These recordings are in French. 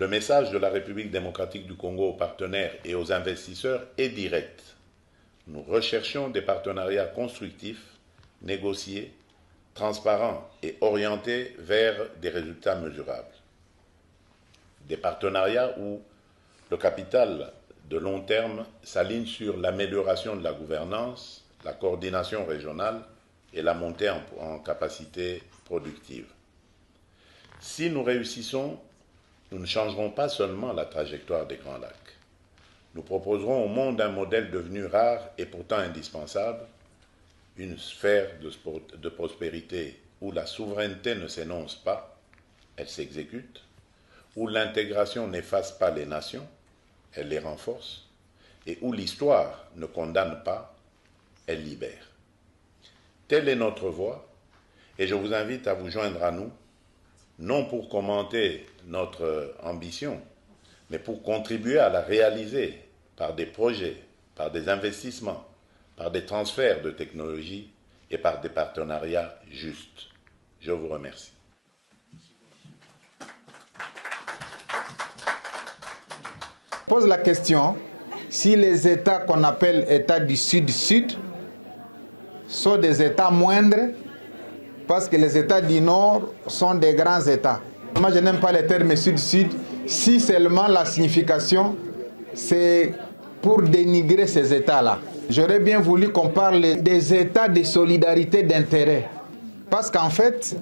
Le message de la République démocratique du Congo aux partenaires et aux investisseurs est direct. Nous recherchons des partenariats constructifs, négociés, transparents et orientés vers des résultats mesurables. Des partenariats où le capital de long terme s'aligne sur l'amélioration de la gouvernance, la coordination régionale et la montée en capacité productive. Si nous réussissons, nous ne changerons pas seulement la trajectoire des Grands Lacs. Nous proposerons au monde un modèle devenu rare et pourtant indispensable, une sphère de prospérité où la souveraineté ne s'énonce pas, elle s'exécute, où l'intégration n'efface pas les nations, elle les renforce, et où l'histoire ne condamne pas, elle libère. Telle est notre voie, et je vous invite à vous joindre à nous, non pour commenter notre ambition, mais pour contribuer à la réaliser par des projets, par des investissements, par des transferts de technologies et par des partenariats justes. Je vous remercie. Je pose la question, si les États qu'on appelle États du Sud-Sud sont des États moindres, parce que les États du Nord sont des grands États. Moi, je n'aime pas les termes Sud-Sud, si seulement la signification, c'est pour dénigrer ces États-là. J'aurais bien voulu qu'on parle des États de solidarité d'intérêt. Parce qu'en fait,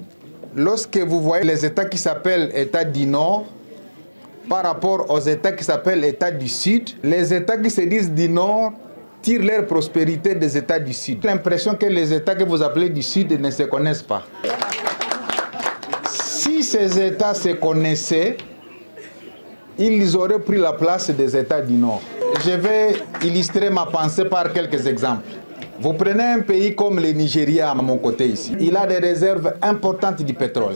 lorsque vous voyez les États qui s'appellent États du Nord, par rapport aux États qui s'appellent États du Sud, les États qui se disent du Nord tirent leur prospérité des États du Sud. J'ai l'impression que les États que vous appelez du Sud ne se connaissent pas. Si ces États se connaissaient, ils auraient pris la place des États du Nord. Je vais illustrer ma pensée par quelques exemples. Vous prenez un pays comme le Nigeria à mon côté ici. Il a des réserves importantes du pétrole.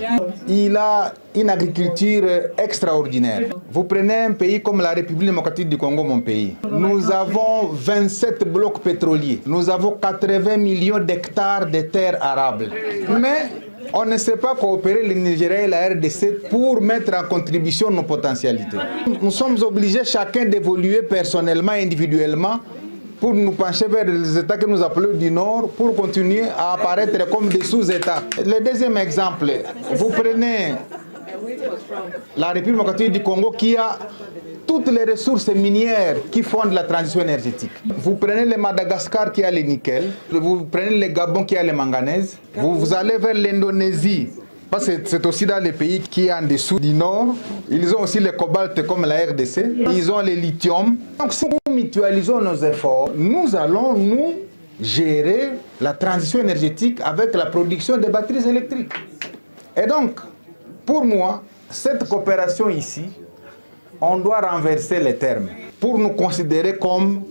Il a une agriculture extraordinaire. Vous prenez un pays comme la République démocratique du Congo, mon pays. Nous avons 27 blocs pétroliers. Nous avons 80 millions d'hectares de terres arables. Mais on ne sait pas coopérer le Nigeria et la RDC pour mettre en contribution nos potentialités. Nous sommes obligés chacun d'évoluer personnellement, individuellement, pour nous pencher vers les États que nous appelons du Nord, pour continuer à apparaître comme des sous-États. Le deuxième exemple, vous prenez la République démocratique du Congo qui a toutes les ressources minières qui font de la transition énergétique. Vous prenez le Madagascar qui a le nickel, vous prenez le Gabon qui a le manganèse, vous allez vers l'Indonésie, parce que c'est aussi dans les pays qui sont en dessous du Nord. Ils ont aussi le cobalt comme la RDC, ils ont le lithium. Donc si nous mutualisons nos efforts, nous allons nous gérer la transition énergétique avec la production de batteries électriques. Et donc, pour moi, cette coopération ici, on doit renverser les termes pour nous considérer comme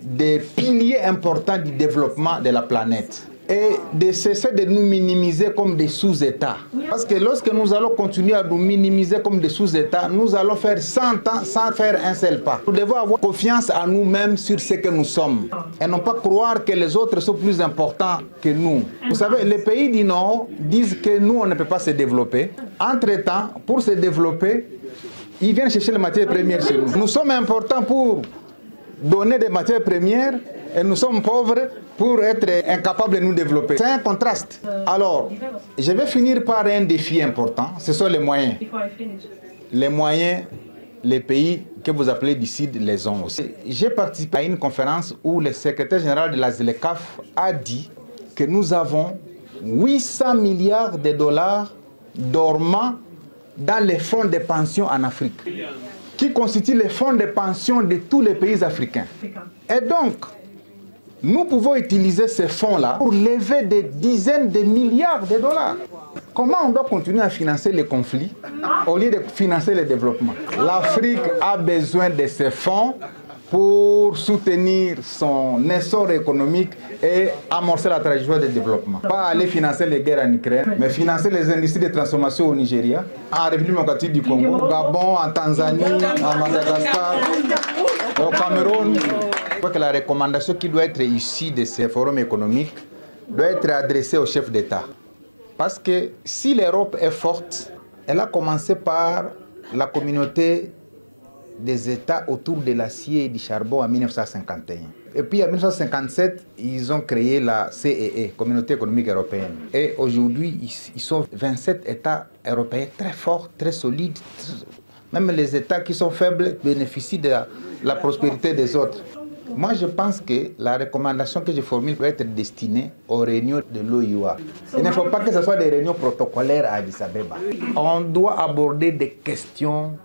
des piliers importants du développement de la planète et de cesser de nous minimiser comme des sous-États. Parce que lorsque nous allons continuer à nous minimiser comme des sous-États, nous allons faire 100 ans sans faire un seul pas. Nous devons avoir confiance en nous-mêmes sur ce que nous sommes et non pas croire que les autres sont plus importants que nous. Vous savez, les pays du Nord disent que nous, on ne peut pas se développer. Entre-temps, pour se développer, ils viennent chercher les matières premières chez nous. Nous sommes importants pour donner des matières premières et nous sommes pauvres pour être incapables de nous développer. C'est un contraste. Alors, je vais finir par un défi important, ce sont les moyens. Les moyens, les pays que vous appelez du Sud les ont aussi. J'ai participé à une conférence où le secrétaire général de la ZLECAf a dit que nous avons 800 milliards de dollars dormants dans les fonds de pension en Afrique, qui constituent les fonds de pension de tous les pays africains. Et donc, nous pouvons utiliser ces fonds-là pour lever des dizaines de milliards de dollars. Comment on doit continuer à financer les conflits au lieu de financer le développement? L'Afrique a besoin de ces fonds pour soutenir son essor économique et amorcer la trajectoire de développement. Pas aller financer les guerres en Ukraine, mais financer les industries de transformation au Nigeria, en République démocratique du Congo, au Gabon, en Tanzanie, en Madagascar, au Cameroun. Je crois que la recommandation qui doit être issue de ces forums économiques doit être adressée aux chefs d'État. Parce que si l'Europe est forte, elle a commencé par la communauté des États autour de l'acier et du charbon en 1951. Et puis en 1957, ils ont créé la CEE, Communauté économique européenne. Et aujourd'hui, ils sont 27 États européens très forts, très solides. Même les États qui sont faibles bénéficient de la prospérité des autres. Moi, je pense que la recommandation que je formule doit être destinée aux réunions de l'OIOA. Il ne faut pas que ce soit des réunions protocolaires à Addis Abeba. On doit aborder des questions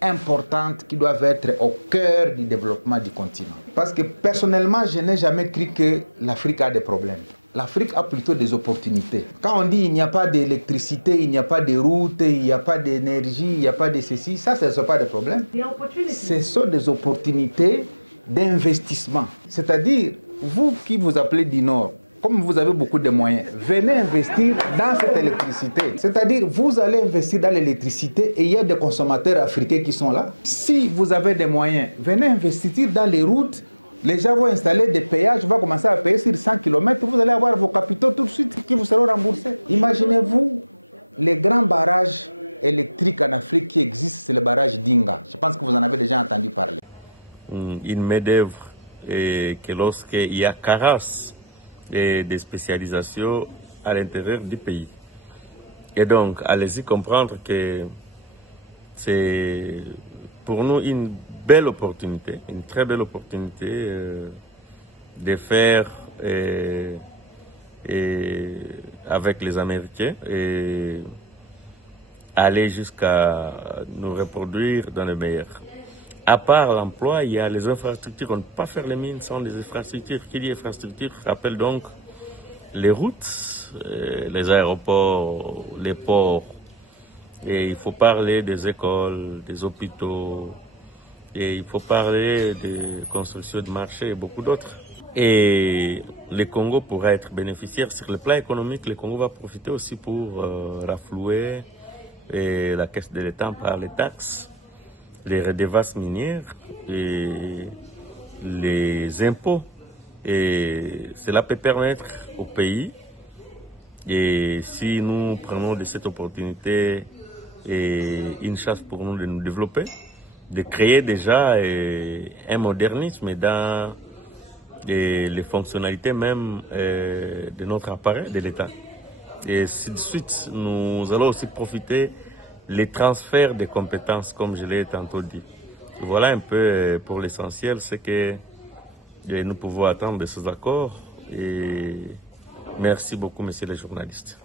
importantes qui doivent être au cœur du développement du continent. Parce que personnellement, je n'ai jamais cru que l'Afrique a des problèmes. L'Afrique a plutôt des opportunités. Quand on dit il n'y a pas d'électricité, il n'y a pas de route, il n'y a pas d'énergie, il n'y a pas de ceci, ça, ce ne sont pas des problèmes. Ce sont des opportunités d'investissement. C'est-à-dire, vous qui vous appelez du Nord, comme vous avez beaucoup de moyens, venez investir dans cette électricité. C'est-à-dire, vous allez investir dans l'électricité et il y a des consommateurs africains qui sont là. Si vous avez des moyens, venez investir dans les routes. Les gens vont installer des péages, vont commencer à payer sur 100 km. Vous allez avoir vos capitaux tout de suite qui vous seront remboursés. Imaginez-vous les grands barrages électriques en Afrique qui existent, c'est le barrage d'Inga. Je pense que vous en avez déjà entendu parler. Une main-d'œuvre que lorsqu'il y a carence des spécialisations à l'intérieur du pays. Et donc, allez-y comprendre que c'est pour nous une belle opportunité, une très belle opportunité de faire avec les Américains et aller jusqu'à nous reproduire dans le meilleur. À part l'emploi, il y a les infrastructures. On ne peut pas faire les mines sans les infrastructures. Qui dit infrastructure rappelle donc les routes, les aéroports, les ports. Et il faut parler des écoles, des hôpitaux. Et il faut parler de construction de marchés et beaucoup d'autres. Et le Congo pourra être bénéficiaire sur le plan économique. Le Congo va profiter aussi pour renflouer la caisse de l'État par les taxes, les redevances minières et les impôts. Et cela peut permettre au pays, et si nous prenons de cette opportunité et une chance pour nous de nous développer, de créer déjà un modernisme dans les fonctionnalités même de notre appareil de l'État. Et ainsi de suite, nous allons aussi profiter les transferts de compétences, comme je l'ai tantôt dit. Voilà un peu pour l'essentiel, ce que nous pouvons attendre de ces accords. Et merci beaucoup, messieurs les journalistes.